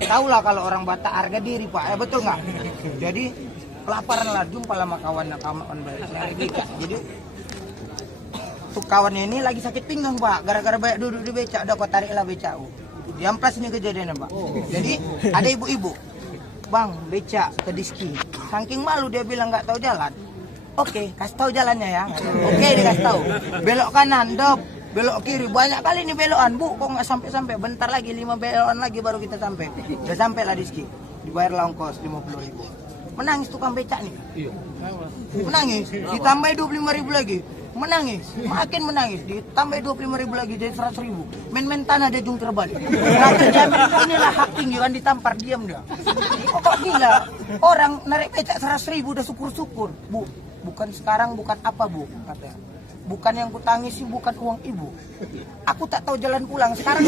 Tahulah kalau orang Batak harga diri Pak, betul nggak? Jadi kelaparan lah, jumpa sama kawan becak. Jadi tuh kawannya ini lagi sakit pinggang Pak, gara-gara banyak duduk di becak, udah kau tariklah becak. Yang plus ini kejadiannya Pak. Jadi ada ibu-ibu, Bang becak ke diski, saking malu dia bilang nggak tahu jalan. Oke, kasih tahu jalannya ya. Oke, dikasih tahu. Belok kanan, dop. Belok kiri, banyak kali nih belokan Bu, kok nggak sampai-sampai, bentar lagi 5 belokan lagi baru kita sampai. Udah sampai lah diski, dibayar ongkos 50.000. Menangis tukang becak nih. Menangis, ditambah 25.000 lagi. Menangis, makin menangis, ditambah 25.000 lagi, jadi 100.000. Main-main tanah dia jung terbalik. Nah, inilah hak tinggi kan, ditampar, diam dia. Kok gila, orang narik becak 100.000 udah syukur-syukur. Bu, bukan sekarang, bukan apa Bu, katanya. Bukan yang kutangisi, bukan uang ibu. Aku tak tahu jalan pulang sekarang.